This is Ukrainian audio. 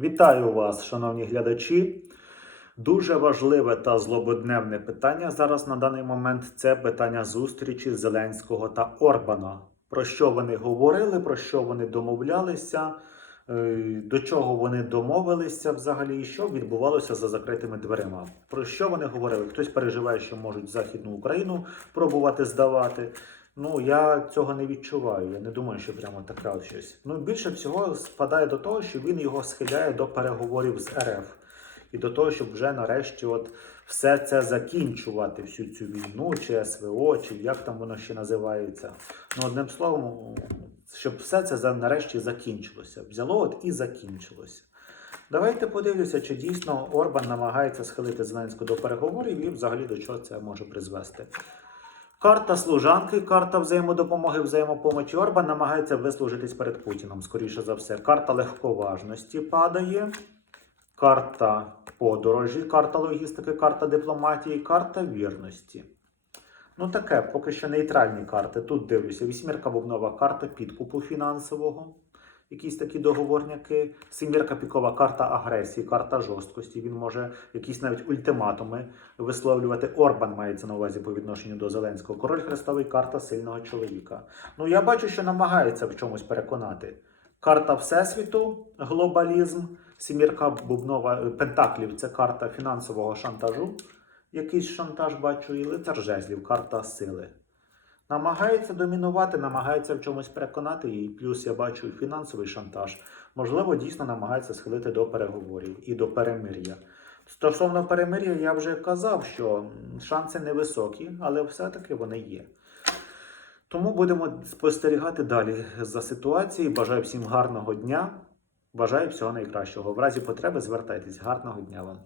Вітаю вас, шановні глядачі. Дуже важливе та злободневне питання зараз на даний момент це питання зустрічі Зеленського та Орбана. Про що вони говорили, про що вони домовлялися, е, до чого вони домовилися взагалі, і що відбувалося за закритими дверима. Про що вони говорили? Хтось переживає, що можуть Західну Україну пробувати здавати. Ну, я цього не відчуваю. Я не думаю, що прямо таке от щось. Ну, більше всього спадає до того, що він його схиляє до переговорів з РФ і до того, щоб вже нарешті от все це закінчувати, всю цю війну, чи СВО, чи як там воно ще називається. Ну, одним словом, щоб все це нарешті закінчилося. Взяло от і закінчилося. Давайте подивлюся, чи дійсно Орбан намагається схилити Зеленського до переговорів і взагалі до чого це може призвести. Карта служанки, карта взаємодопомоги, взаємопомочі. Орбан намагається вислужитись перед Путіном, скоріше за все. Карта легковажності падає, карта подорожі, карта логістики, карта дипломатії, карта вірності. Ну, таке, поки що нейтральні карти. Тут дивлюся. Вісьмірка бубнова карта підкупу фінансового. Якісь такі договорняки. Семірка пікова карта агресії, карта жорсткості. Він може якісь навіть ультиматуми висловлювати. Орбан мається на увазі по відношенню до Зеленського. Король Хрестовий карта сильного чоловіка. Ну я бачу, що намагається в чомусь переконати. Карта Всесвіту, глобалізм, сімірка бубнова е, пентаклів це карта фінансового шантажу. Якийсь шантаж бачу, і лицар жезлів, карта сили. Намагається домінувати, намагається в чомусь переконати, і плюс я бачу фінансовий шантаж. Можливо, дійсно намагається схилити до переговорів і до перемир'я. Стосовно перемир'я, я вже казав, що шанси невисокі, але все-таки вони є. Тому будемо спостерігати далі за ситуацією. Бажаю всім гарного дня. Бажаю всього найкращого. В разі потреби звертайтесь. Гарного дня вам.